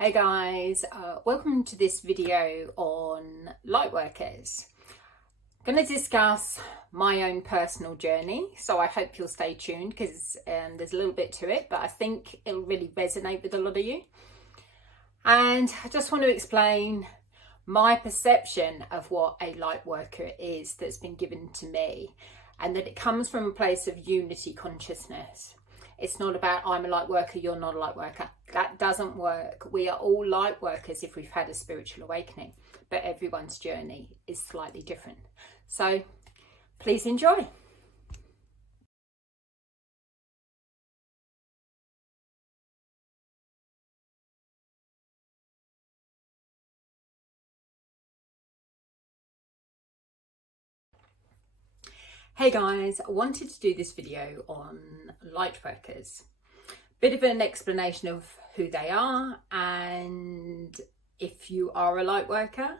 Hey guys, welcome to this video on Lightworkers. I'm going to discuss my own personal journey, so I hope you'll stay tuned because there's a little bit to it, but I think it'll really resonate with a lot of you. And I just want to explain my perception of what a Lightworker is that's been given to me, and that it comes from a place of unity consciousness. It's not about I'm a light worker, you're not a light worker. That doesn't work. We are all light workers if we've had a spiritual awakening, but everyone's journey is slightly different. So please enjoy. Hey guys, I wanted to do this video on Lightworkers. Bit of an explanation of who they are and if you are a light worker,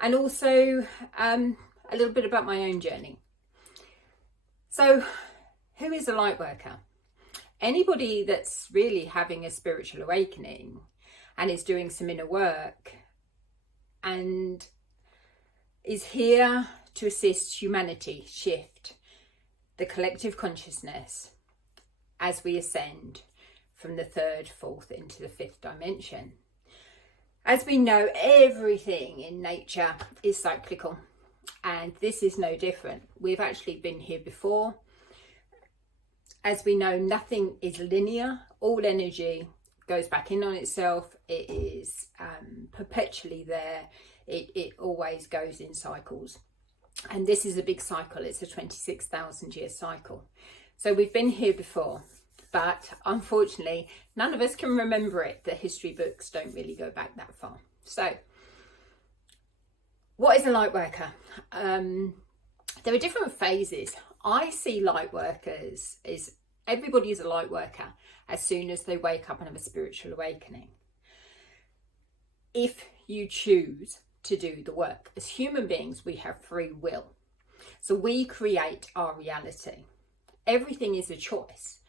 and also a little bit about my own journey. So who is a light worker? Anybody that's really having a spiritual awakening and is doing some inner work and is here to assist humanity shift the collective consciousness as we ascend from the third, fourth into the fifth dimension. As we know, everything in nature is cyclical, and this is no different. We've actually been here before. As we know, nothing is linear. All energy goes back in on itself. It is perpetually there. It always goes in cycles. And this is a big cycle. It's a 26,000 year cycle. So we've been here before, but unfortunately, none of us can remember it. The history books don't really go back that far. So what is a light worker? There are different phases. I see light workers as everybody is a light worker as soon as they wake up and have a spiritual awakening. If you choose to do the work. As human beings, we have free will. So we create our reality. Everything is a choice.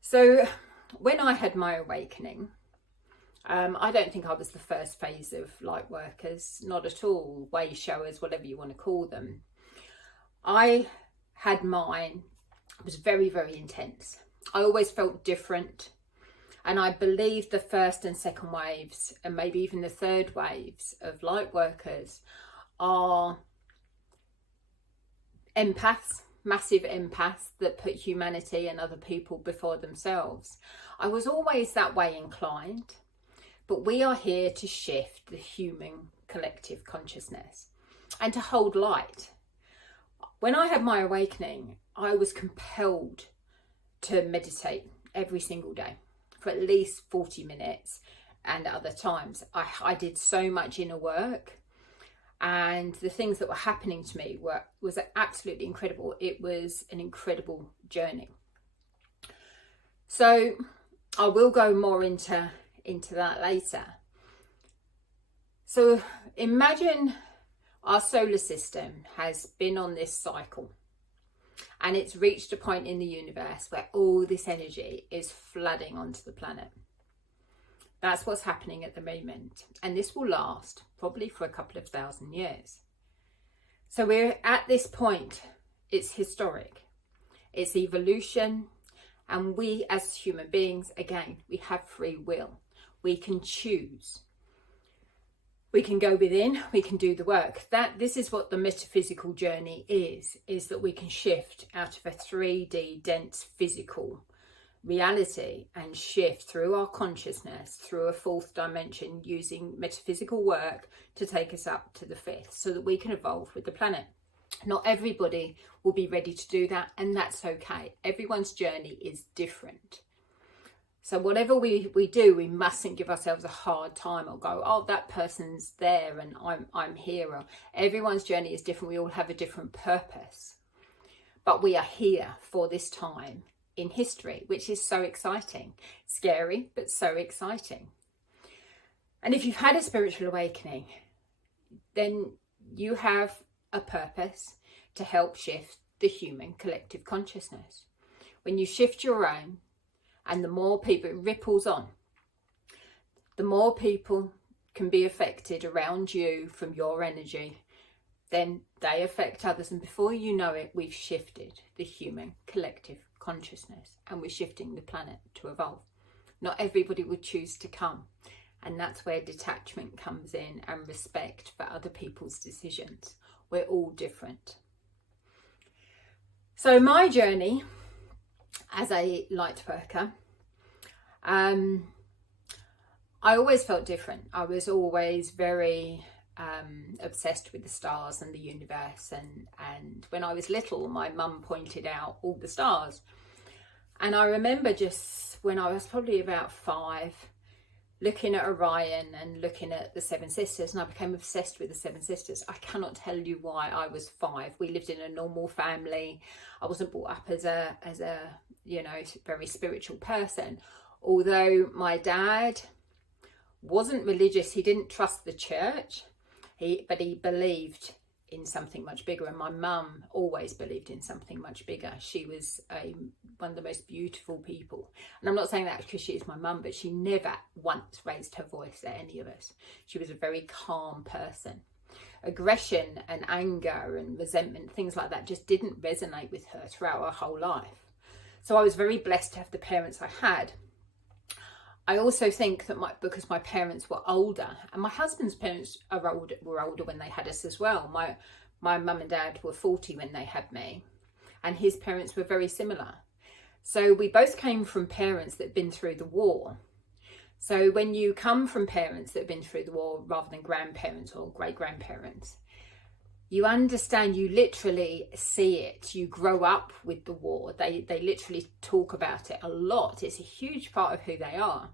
So when I had my awakening, I don't think I was the first phase of light workers, not at all, way showers, whatever you want to call them. I had mine. It was very, very intense. I always felt different. And I believe the first and second waves, and maybe even the third waves of light workers, are empaths, massive empaths that put humanity and other people before themselves. I was always that way inclined, but we are here to shift the human collective consciousness and to hold light. When I had my awakening, I was compelled to meditate every single day for at least 40 minutes, and at other times I did so much inner work, and the things that were happening to me was absolutely incredible. It was an incredible journey. So I will go more into that later. So imagine our solar system has been on this cycle, and it's reached a point in the universe where all this energy is flooding onto the planet. That's what's happening at the moment. And this will last probably for a couple of thousand years. So we're at this point. It's historic. It's evolution. And we as human beings, again, we have free will. We can choose. We can go within, we can do the work. This is what the metaphysical journey is that we can shift out of a 3D dense physical reality and shift through our consciousness, through a fourth dimension, using metaphysical work to take us up to the fifth so that we can evolve with the planet. Not everybody will be ready to do that, and that's okay. Everyone's journey is different. So whatever we do, we mustn't give ourselves a hard time or go, oh, that person's there and I'm here. Or everyone's journey is different. We all have a different purpose. But we are here for this time in history, which is so exciting. Scary, but so exciting. And if you've had a spiritual awakening, then you have a purpose to help shift the human collective consciousness. When you shift your own, and the more people, it ripples on. the more people can be affected around you from your energy, then they affect others. And before you know it, we've shifted the human collective consciousness, and we're shifting the planet to evolve. Not everybody would choose to come. And that's where detachment comes in, and respect for other people's decisions. We're all different. So my journey as a light worker, I always felt different. I was always very obsessed with the stars and the universe. And when I was little, my mum pointed out all the stars. And I remember just when I was probably about 5, looking at Orion and looking at the Seven Sisters, and I became obsessed with the Seven Sisters. I cannot tell you why. I was 5. We lived in a normal family. I wasn't brought up as a very spiritual person. Although my dad wasn't religious, he didn't trust the church, but he believed in something much bigger. And my mum always believed in something much bigger. She was one of the most beautiful people. And I'm not saying that because she is my mum, but she never once raised her voice at any of us. She was a very calm person. Aggression and anger and resentment, things like that, just didn't resonate with her throughout her whole life. So I was very blessed to have the parents I had. I also think that because my parents were older, and my husband's parents were older when they had us as well. My mum and dad were 40 when they had me, and his parents were very similar. So we both came from parents that had been through the war. So when you come from parents that have been through the war rather than grandparents or great-grandparents, you understand, you literally see it. You grow up with the war. They literally talk about it a lot. It's a huge part of who they are.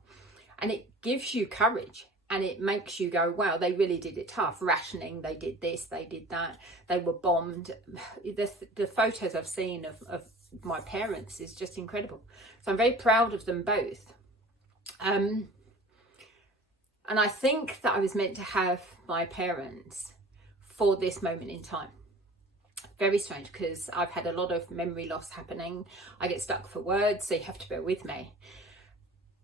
And it gives you courage, and it makes you go, wow, they really did it tough. Rationing, they did this, they did that. They were bombed. The photos I've seen of my parents is just incredible. So I'm very proud of them both. And I think that I was meant to have my parents for this moment in time. Very strange, because I've had a lot of memory loss happening. I get stuck for words, so you have to bear with me.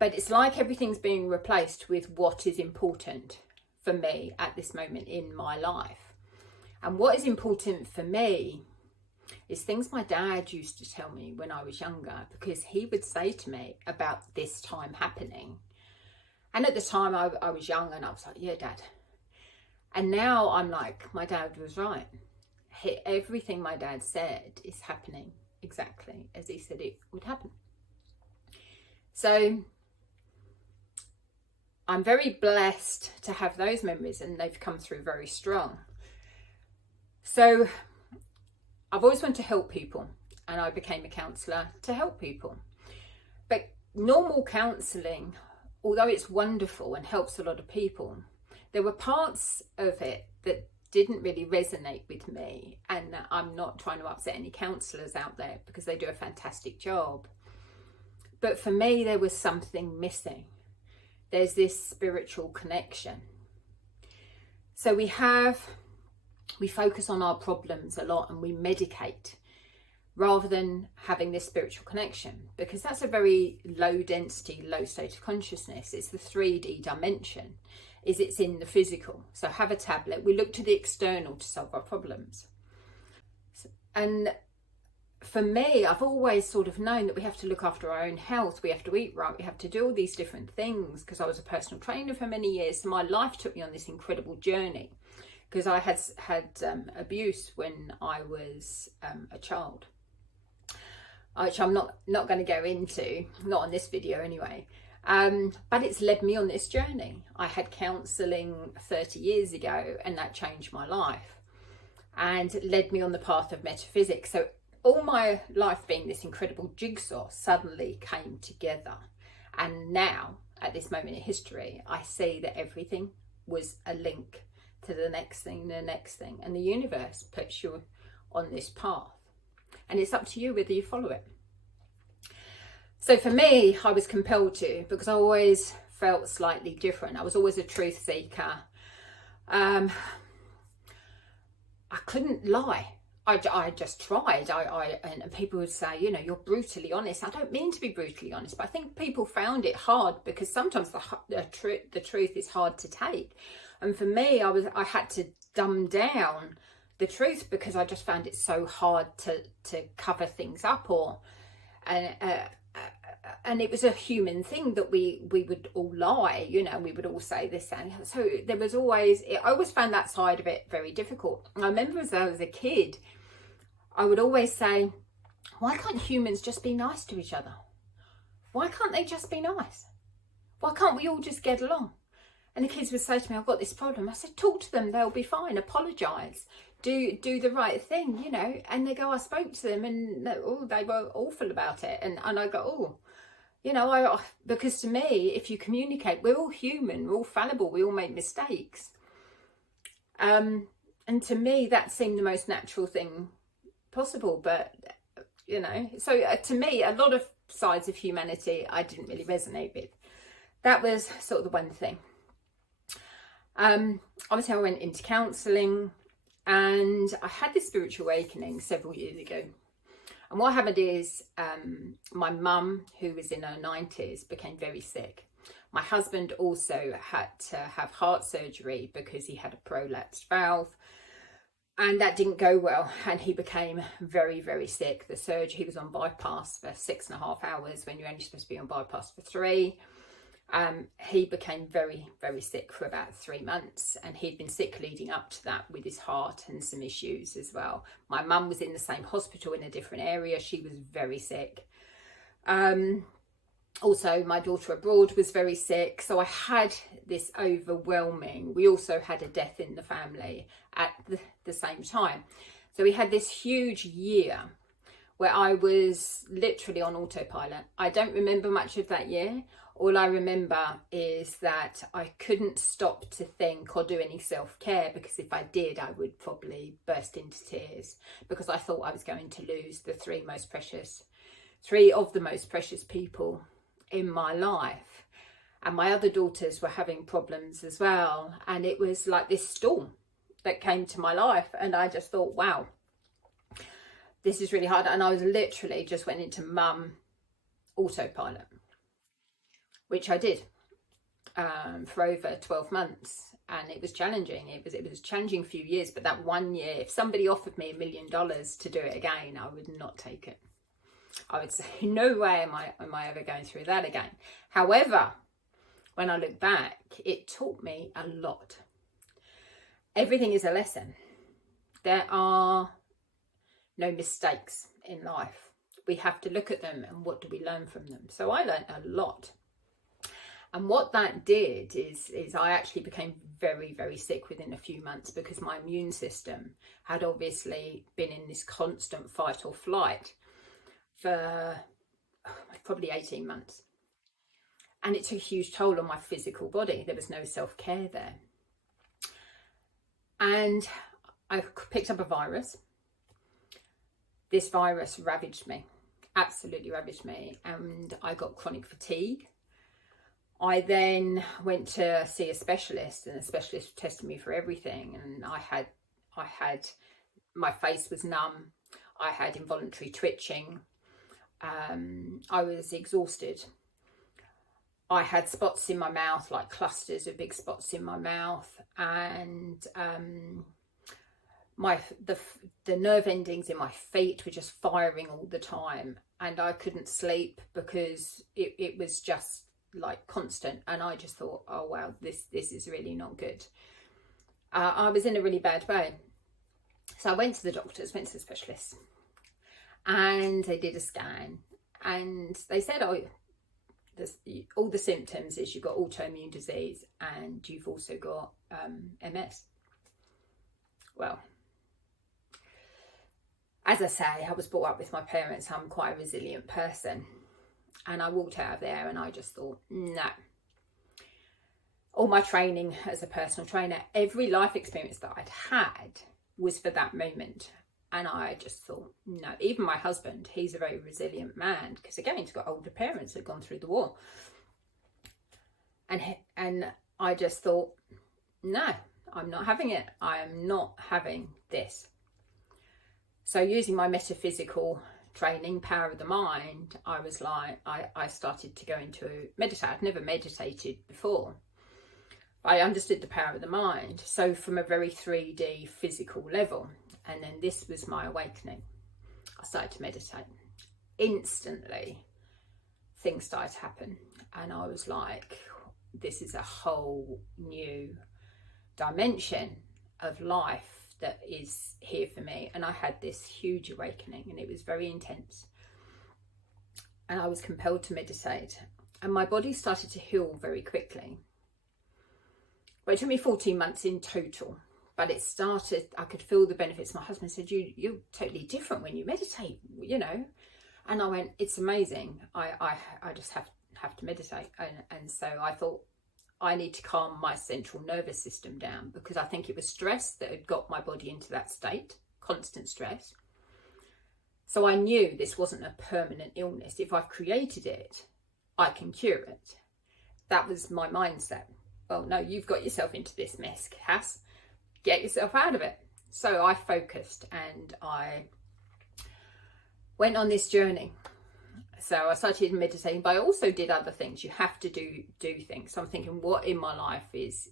But it's like everything's being replaced with what is important for me at this moment in my life. And what is important for me is things my dad used to tell me when I was younger, because he would say to me about this time happening. And at the time I was young, and I was like, yeah, Dad. And now I'm like, my dad was right. Everything my dad said is happening exactly as he said it would happen. So I'm very blessed to have those memories, and they've come through very strong. So I've always wanted to help people, and I became a counsellor to help people. But normal counselling, although it's wonderful and helps a lot of people, there were parts of it that didn't really resonate with me. And I'm not trying to upset any counsellors out there, because they do a fantastic job. But for me, there was something missing. There's this spiritual connection. So we focus on our problems a lot, and we medicate rather than having this spiritual connection, because that's a very low density, low state of consciousness. It's the 3D dimension. It's in the physical. So have a tablet. We look to the external to solve our problems. And for me, I've always sort of known that we have to look after our own health. We have to eat right. We have to do all these different things, because I was a personal trainer for many years. So my life took me on this incredible journey, because I had abuse when I was a child, which I'm not going to go into, not on this video anyway. But it's led me on this journey. I had counselling 30 years ago, and that changed my life and led me on the path of metaphysics. So all my life being this incredible jigsaw suddenly came together. And now, at this moment in history, I see that everything was a link to the next thing, the next thing. And the universe puts you on this path. And it's up to you whether you follow it. So for me, I was compelled to, because I always felt slightly different. I was always a truth seeker. I couldn't lie. I just tried. And people would say, you know, you're brutally honest. I don't mean to be brutally honest, but I think people found it hard because sometimes the truth is hard to take. And for me, I had to dumb down the truth because I just found it so hard to cover things up, and it was a human thing that we would all lie, you know, we would all say this, and so there was always, I always found that side of it very difficult. I remember as I was a kid, I would always say, why can't humans just be nice to each other? Why can't they just be nice? Why can't we all just get along? And the kids would say to me, I've got this problem. I said, talk to them, they'll be fine, apologise, do the right thing, you know. And they go, I spoke to them and they were awful about it. And I go, oh, you know, because to me, if you communicate, we're all human, we're all fallible, we all make mistakes. And to me, that seemed the most natural thing possible. But, you know, so to me, a lot of sides of humanity I didn't really resonate with. That was sort of the one thing. Obviously, I went into counselling, and I had this spiritual awakening several years ago. And what happened is my mum, who was in her 90s, became very sick. My husband also had to have heart surgery because he had a prolapsed valve, and that didn't go well, and he became very, very sick. The surgery, he was on bypass for 6.5 hours when you're only supposed to be on bypass for 3. He became very, very sick for about 3 months, and he'd been sick leading up to that with his heart and some issues as well. My mum was in the same hospital in a different area. She was very sick. Also, my daughter abroad was very sick. So I had this overwhelming, we also had a death in the family at the same time. So we had this huge year where I was literally on autopilot. I don't remember much of that year. All I remember is that I couldn't stop to think or do any self-care, because if I did, I would probably burst into tears, because I thought I was going to lose the three of the most precious people in my life. And my other daughters were having problems as well. And it was like this storm that came to my life. And I just thought, wow, this is really hard. And I was literally just went into mum autopilot, which I did for over 12 months. And it was challenging. It was a challenging few years. But that 1 year, if somebody offered me $1 million to do it again, I would not take it. I would say, no way am I ever going through that again. However, when I look back, it taught me a lot. Everything is a lesson. There are no mistakes in life. We have to look at them and what do we learn from them. So I learned a lot. And what that did is I actually became very, very sick within a few months, because my immune system had obviously been in this constant fight or flight for probably 18 months. And it took a huge toll on my physical body. There was no self-care there. And I picked up a virus. This virus ravaged me, absolutely ravaged me. And I got chronic fatigue. I then went to see a specialist, and the specialist tested me for everything. And I had, my face was numb. I had involuntary twitching. I was exhausted. I had spots in my mouth, like clusters of big spots in my mouth, and the nerve endings in my feet were just firing all the time, and I couldn't sleep because it was just like constant. And I just thought, oh wow, this is really not good. I was in a really bad way. So I went to the doctors, went to the specialists, and they did a scan, and they said, oh, all the symptoms is you've got autoimmune disease and you've also got MS. Well, as I say, I was brought up with my parents. I'm quite a resilient person, and I walked out of there and I just thought, no. All my training as a personal trainer, every life experience that I'd had was for that moment. And I just thought, no. Even my husband, he's a very resilient man, because again, he's got older parents that have gone through the war. And I just thought, no, I'm not having it. I am not having this. So using my metaphysical training, power of the mind, I was like, I started to go into meditate. I'd never meditated before. I understood the power of the mind. So from a very 3D physical level, and then this was my awakening. I started to meditate. Instantly, things started to happen. And I was like, this is a whole new dimension of life that is here for me. And I had this huge awakening, and it was very intense. And I was compelled to meditate. And my body started to heal very quickly. Well, it took me 14 months in total. But it started, I could feel the benefits. My husband said, you're totally different when you meditate, you know. And I went, it's amazing. I just have to meditate. And so I thought, I need to calm my central nervous system down, because I think it was stress that had got my body into that state, constant stress. So I knew this wasn't a permanent illness. If I've created it, I can cure it. That was my mindset. Well, no, you've got yourself into this mess, Cass. Get yourself out of it. So I focused and I went on this journey. So I started meditating, but I also did other things. You have to do things. So I'm thinking, what in my life is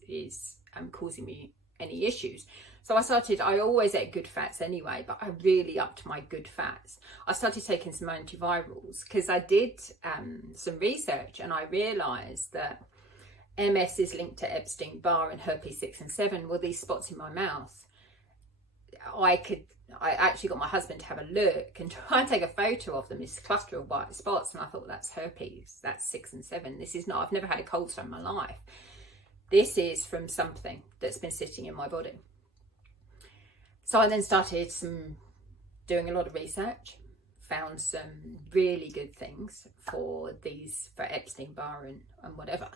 causing me any issues? So I always ate good fats anyway, but I really upped my good fats. I started taking some antivirals because I did some research, and I realised that MS is linked to Epstein-Barr and herpes 6 and 7. Well, these spots in my mouth, I actually got my husband to have a look and try and take a photo of them, this cluster of white spots. And I thought, that's herpes, that's 6 and 7. This is not, I've never had a cold sore in my life. This is from something that's been sitting in my body. So I then started doing a lot of research, found some really good things for Epstein-Barr and whatever.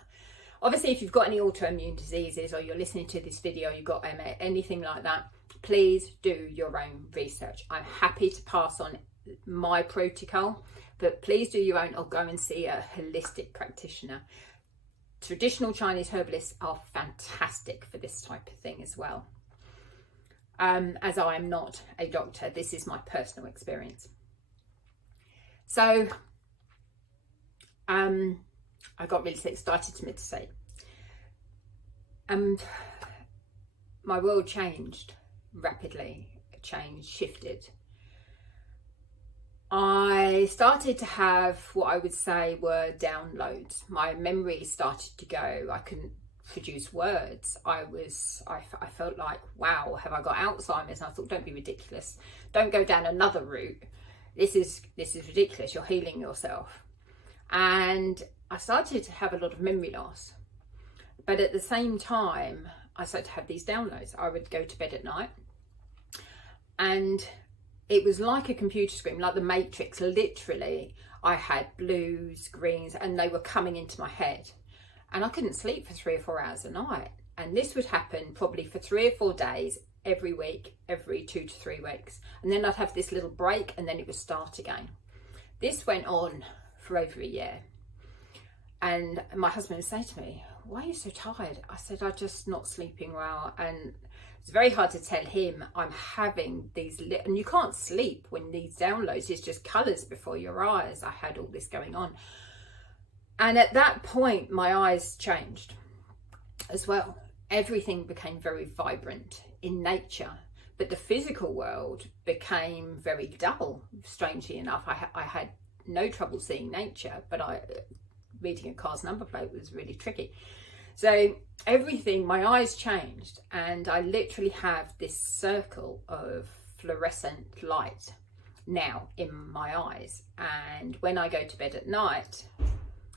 Obviously, if you've got any autoimmune diseases, or you're listening to this video, you've got anything like that, please do your own research. I'm happy to pass on my protocol, but please do your own, or go and see a holistic practitioner. Traditional Chinese herbalists are fantastic for this type of thing as well. As I am not a doctor, this is my personal experience. So I got really excited to meditate, and my world changed rapidly. Shifted. I started to have what I would say were downloads. My memory started to go. I couldn't produce words. I felt like, wow, have I got Alzheimer's? And I thought, don't be ridiculous. Don't go down another route. This is ridiculous. You're healing yourself. And I started to have a lot of memory loss. But at the same time, I started to have these downloads. I would go to bed at night, and it was like a computer screen, like the Matrix. Literally, I had blues, greens, and they were coming into my head. And I couldn't sleep for 3 or 4 hours a night. And this would happen probably for 3 or 4 days, every week, every 2 to 3 weeks. And then I'd have this little break, and then it would start again. This went on for over a year. And my husband would say to me, why are you so tired? I said, I'm just not sleeping well. And it's very hard to tell him I'm having these, and you can't sleep when these downloads, it's just colours before your eyes. I had all this going on. And at that point, my eyes changed as well. Everything became very vibrant in nature, but the physical world became very dull. Strangely enough, I had no trouble seeing nature, but reading a car's number plate was really tricky. So everything, my eyes changed, and I literally have this circle of fluorescent light now in my eyes. And when I go to bed at night,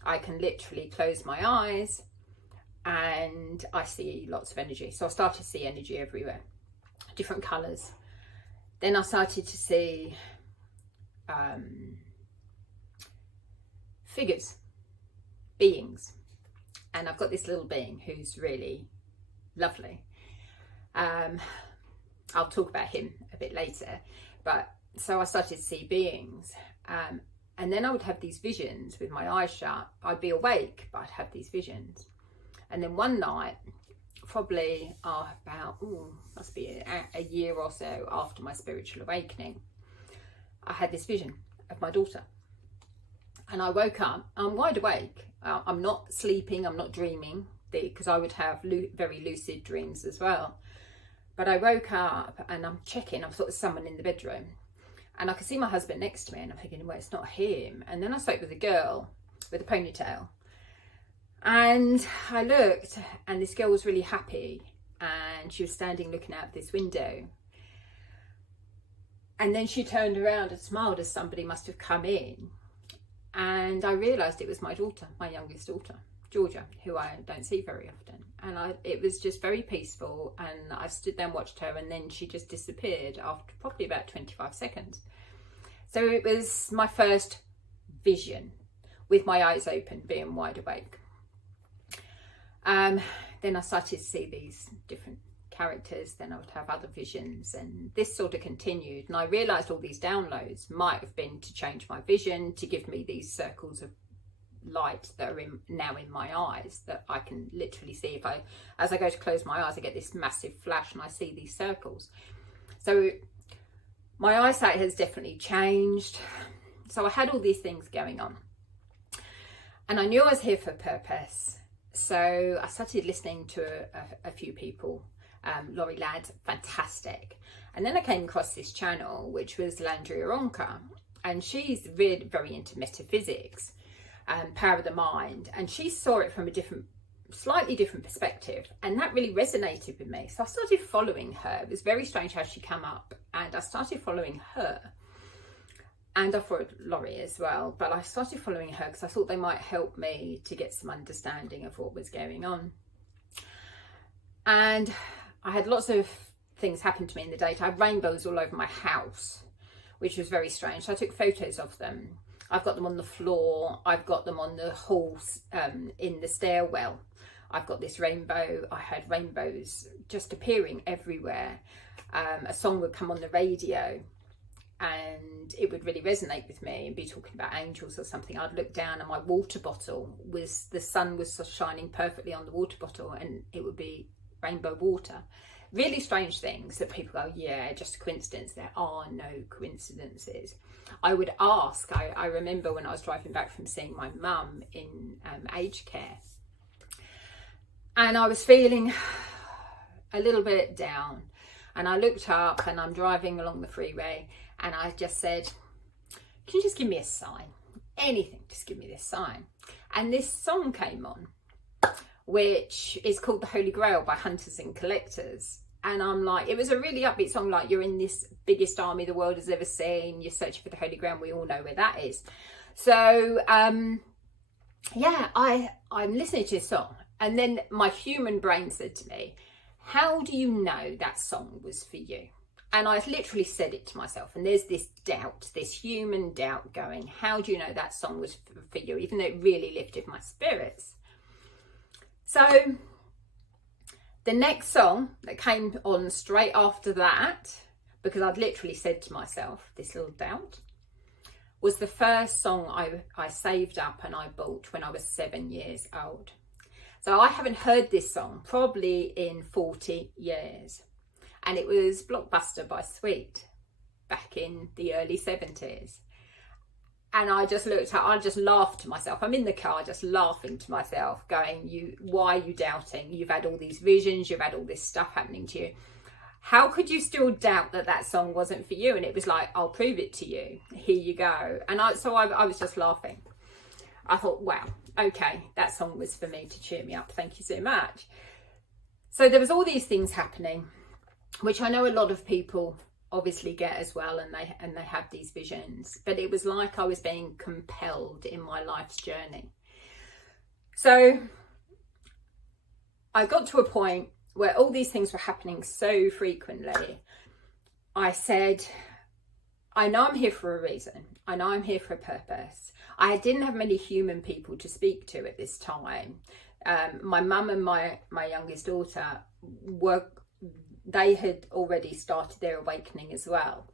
I can literally close my eyes and I see lots of energy. So I started to see energy everywhere, different colours. Then I started to see figures, beings. And I've got this little being who's really lovely. I'll talk about him a bit later. But so I started to see beings. And then I would have these visions with my eyes shut. I'd be awake, but I'd have these visions. And then one night, probably must be a year or so after my spiritual awakening, I had this vision of my daughter. And I woke up, I'm wide awake. I'm not sleeping, I'm not dreaming, because I would have very lucid dreams as well. But I woke up and I'm checking, I thought there was someone in the bedroom. And I could see my husband next to me and I'm thinking, well, it's not him. And then I spoke with a girl with a ponytail. And I looked and this girl was really happy and she was standing looking out this window. And then she turned around and smiled as somebody must have come in. And I realised it was my daughter, my youngest daughter, Georgia, who I don't see very often. And it was just very peaceful. And I stood there and watched her, and then she just disappeared after probably about 25 seconds. So it was my first vision with my eyes open, being wide awake. Then I started to see these different characters, then I would have other visions, and this sort of continued. And I realised all these downloads might have been to change my vision, to give me these circles of light that are now in my eyes that I can literally see. As I go to close my eyes, I get this massive flash and I see these circles. So my eyesight has definitely changed. So I had all these things going on and I knew I was here for a purpose. So I started listening to a few people. Laurie Ladd, fantastic. And then I came across this channel, which was Landria Ronka, and she's really very into metaphysics and power of the mind. And she saw it from a slightly different perspective. And that really resonated with me. So I started following her. It was very strange how she came up. And I started following her. And I followed Laurie as well. But I started following her because I thought they might help me to get some understanding of what was going on. And I had lots of things happen to me in the daytime. I had rainbows all over my house, which was very strange. So I took photos of them. I've got them on the floor. I've got them on the halls in the stairwell. I've got this rainbow. I had rainbows just appearing everywhere. A song would come on the radio and it would really resonate with me and be talking about angels or something. I'd look down and my water bottle the sun was shining perfectly on the water bottle and it would be rainbow water. Really strange things that people go, yeah, just a coincidence. There are no coincidences. I would ask, I remember when I was driving back from seeing my mum in aged care and I was feeling a little bit down and I looked up and I'm driving along the freeway and I just said, can you just give me a sign? Anything, just give me this sign. And this song came on, which is called The Holy Grail by Hunters and Collectors. And I'm like, it was a really upbeat song, like you're in this biggest army the world has ever seen, you're searching for the Holy Grail, and we all know where that is. So yeah, I'm listening to this song and then my human brain said to me, how do you know that song was for you? And I literally said it to myself, and there's this doubt, this human doubt going, how do you know that song was for you, even though it really lifted my spirits? So the next song that came on straight after that, because I'd literally said to myself, this little doubt, was the first song I saved up and I bought when I was 7 years old. So I haven't heard this song probably in 40 years. And it was Blockbuster by Sweet back in the early 70s. And I just I just laughed to myself. I'm in the car just laughing to myself, going, why are you doubting? You've had all these visions, you've had all this stuff happening to you. How could you still doubt that song wasn't for you? And it was like, I'll prove it to you. Here you go. And I was just laughing. I thought, wow, okay, that song was for me to cheer me up. Thank you so much. So there was all these things happening, which I know a lot of people obviously get as well, and they have these visions, but it was like I was being compelled in my life's journey. So I got to a point where all these things were happening so frequently. I said, I know I'm here for a reason. I know I'm here for a purpose. I didn't have many human people to speak to at this time. My mum and my youngest daughter they had already started their awakening as well.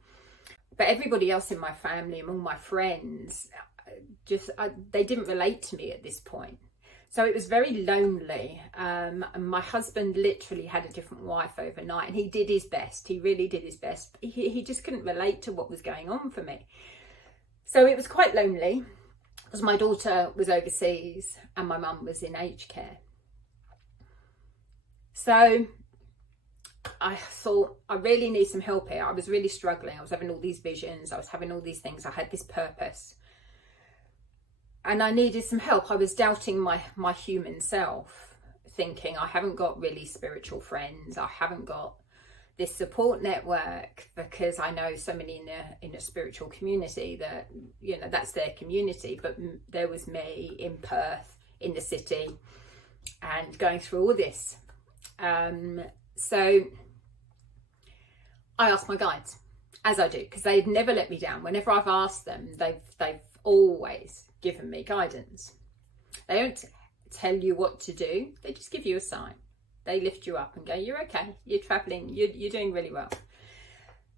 But everybody else in my family, among my friends, they didn't relate to me at this point. So it was very lonely. And my husband literally had a different wife overnight, and he did his best. He really did his best. He just couldn't relate to what was going on for me. So it was quite lonely because my daughter was overseas and my mum was in aged care. So I thought, I really need some help here. I was really struggling. I was having all these visions. I was having all these things. I had this purpose. And I needed some help. I was doubting my human self, thinking I haven't got really spiritual friends. I haven't got this support network, because I know so many in a spiritual community that, you know, that's their community. But there was me in Perth, in the city, and going through all this. So I asked my guides, as I do, because they've never let me down. Whenever I've asked them, they've always given me guidance. They don't tell you what to do, they just give you a sign. They lift you up and go, you're okay, you're traveling, you're doing really well.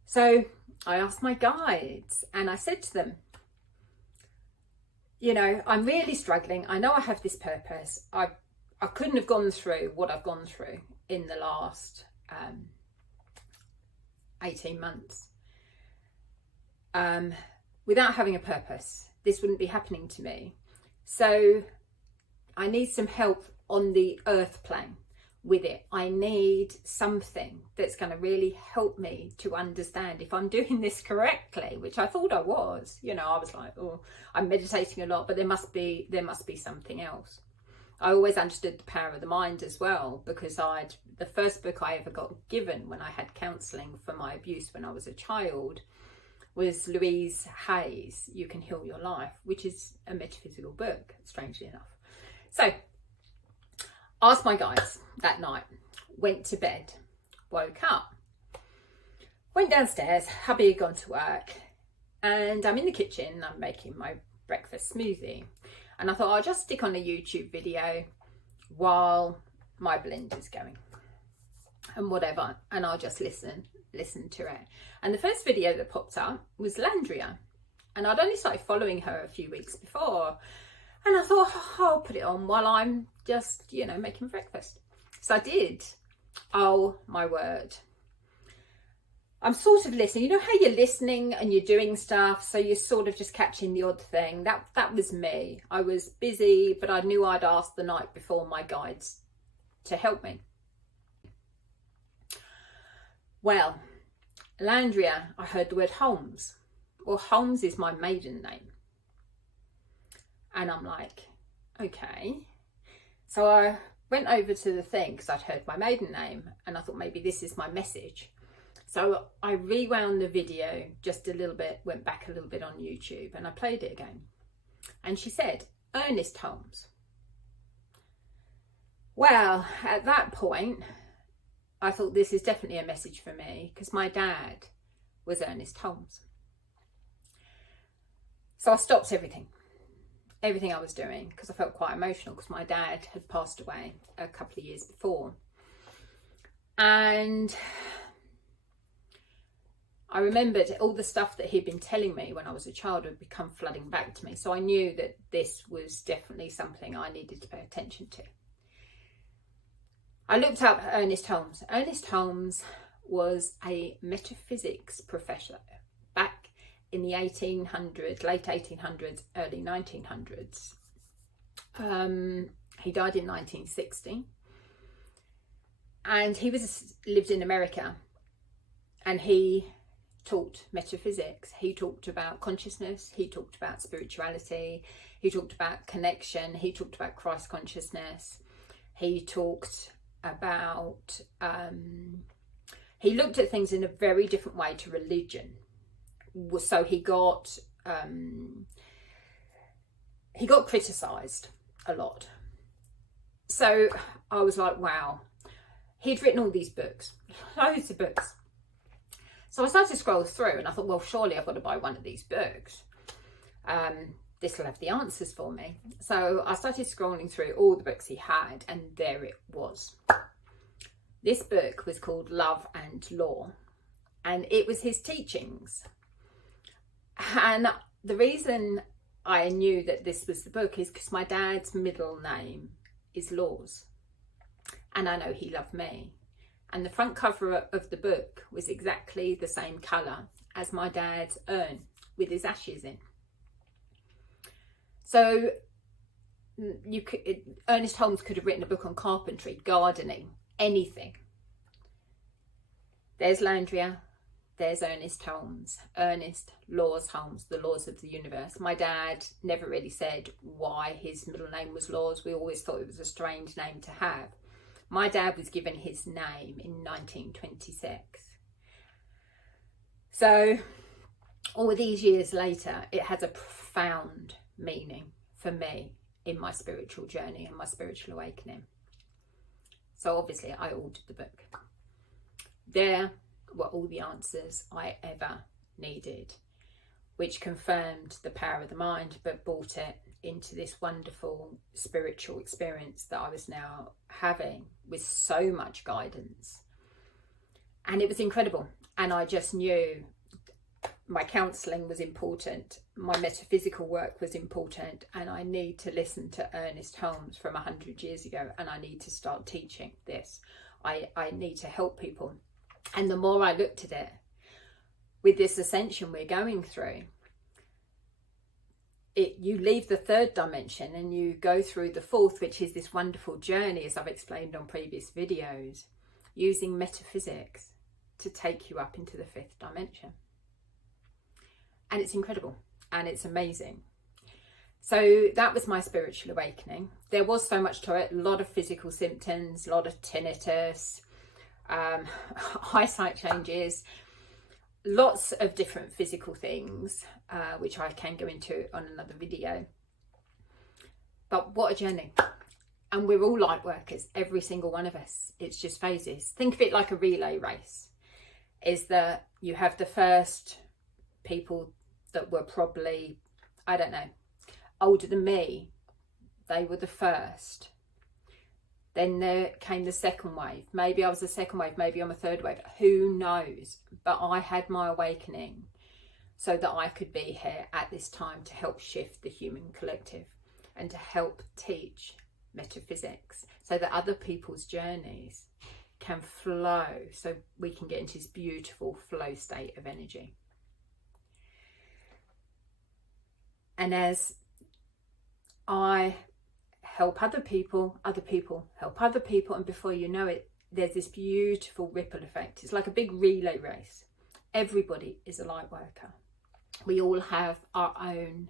So I asked my guides and I said to them, you know, I'm really struggling. I know I have this purpose. I couldn't have gone through what I've gone through in the last 18 months without having a purpose. This wouldn't be happening to me. So I need some help on the earth plane with it. I need something that's going to really help me to understand if I'm doing this correctly, which I thought I was. You know, I was like, oh, I'm meditating a lot, but there must be something else. I always understood the power of the mind as well, because the first book I ever got given when I had counselling for my abuse when I was a child was Louise Hay's You Can Heal Your Life, which is a metaphysical book, strangely enough. So, asked my guides that night, went to bed, woke up, went downstairs, hubby had gone to work, and I'm in the kitchen, I'm making my breakfast smoothie. And I thought I'll just stick on a YouTube video while my blender's going and whatever, and I'll just listen to it. And the first video that popped up was Landria, and I'd only started following her a few weeks before, and I thought, oh, I'll put it on while I'm just, you know, making breakfast. So I did. Oh my word, I'm sort of listening. You know how you're listening and you're doing stuff, so you're sort of just catching the odd thing. That was me. I was busy, but I knew I'd asked the night before my guides to help me. Well, Landria, I heard the word Holmes. Well, Holmes is my maiden name. And I'm like, okay. So I went over to the thing because I'd heard my maiden name and I thought maybe this is my message. So I rewound the video just a little bit, went back a little bit on YouTube, and I played it again. And she said, Ernest Holmes. Well, at that point, I thought this is definitely a message for me, because my dad was Ernest Holmes. So I stopped everything I was doing, because I felt quite emotional, because my dad had passed away a couple of years before. And I remembered all the stuff that he'd been telling me when I was a child had become flooding back to me. So I knew that this was definitely something I needed to pay attention to. I looked up Ernest Holmes. Ernest Holmes was a metaphysics professor back in the 1800s, late 1800s, early 1900s. He died in 1960. And he lived in America, and he taught metaphysics. He talked about consciousness, he talked about spirituality, he talked about connection, he talked about Christ consciousness, he talked about he looked at things in a very different way to religion. So he got criticized a lot. So I was like, wow, he'd written all these books, loads of books. So I started to scroll through and I thought, well, surely I've got to buy one of these books. This will have the answers for me. So I started scrolling through all the books he had, and there it was. This book was called Love and Law, and it was his teachings. And the reason I knew that this was the book is because my dad's middle name is laws. And I know he loved me. And the front cover of the book was exactly the same colour as my dad's urn with his ashes in. So Ernest Holmes could have written a book on carpentry, gardening, anything. There's Landria, there's Ernest Holmes. Ernest Laws Holmes, the laws of the universe. My dad never really said why his middle name was Laws. We always thought it was a strange name to have. My dad was given his name in 1926. So all these years later, it has a profound meaning for me in my spiritual journey and my spiritual awakening. So obviously I ordered the book. There were all the answers I ever needed, which confirmed the power of the mind, but brought it into this wonderful spiritual experience that I was now having with so much guidance. And it was incredible. And I just knew my counselling was important, my metaphysical work was important, and I need to listen to Ernest Holmes from 100 years ago, and I need to start teaching this. I need to help people. And the more I looked at it, with this ascension we're going through, you leave the third dimension and you go through the fourth, which is this wonderful journey, as I've explained on previous videos, using metaphysics to take you up into the fifth dimension. And it's incredible and it's amazing. So that was my spiritual awakening. There was so much to it, a lot of physical symptoms, a lot of tinnitus, eyesight changes, lots of different physical things, which I can go into on another video. But what a journey. And we're all light workers, every single one of us. It's just phases. Think of it like a relay race. Is that you have the first people that were probably, I don't know, older than me. They were the first. Then there came the second wave. Maybe I was the second wave, maybe I'm a third wave. Who knows? But I had my awakening so that I could be here at this time to help shift the human collective and to help teach metaphysics so that other people's journeys can flow, so we can get into this beautiful flow state of energy. And as I help other people help other people, and before you know it, there's this beautiful ripple effect. It's like a big relay race. Everybody is a light worker. We all have our own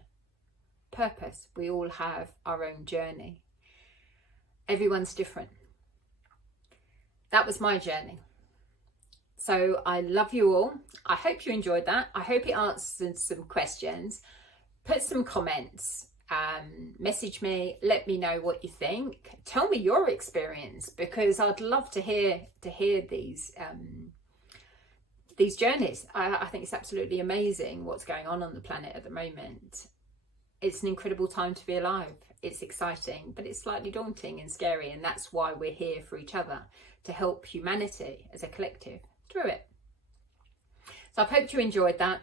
purpose. We all have our own journey. Everyone's different. That was my journey. So I love you all. I hope you enjoyed that. I hope it answered some questions. Put some comments. Message me, let me know what you think. Tell me your experience, because I'd love to hear these journeys. I think it's absolutely amazing what's going on the planet at the moment. It's an incredible time to be alive. It's exciting, but it's slightly daunting and scary, and that's why we're here for each other, to help humanity as a collective through it. So I hope you enjoyed that.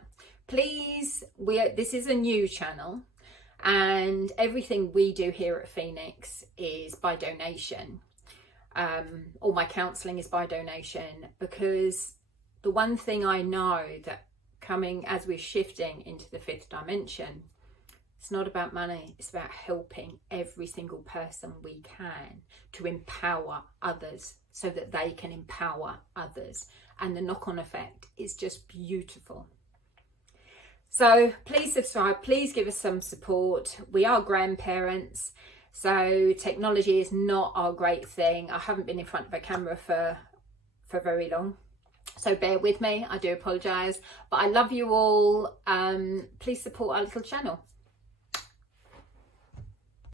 Please, this is a new channel, and everything we do here at Phoenix is by donation. All my counselling is by donation, because the one thing I know that coming as we're shifting into the fifth dimension, it's not about money, it's about helping every single person we can to empower others so that they can empower others. And the knock-on effect is just beautiful. So please subscribe, please give us some support. We are grandparents, so technology is not our great thing. I haven't been in front of a camera for very long, so bear with me. I do apologise, but I love you all. Please support our little channel.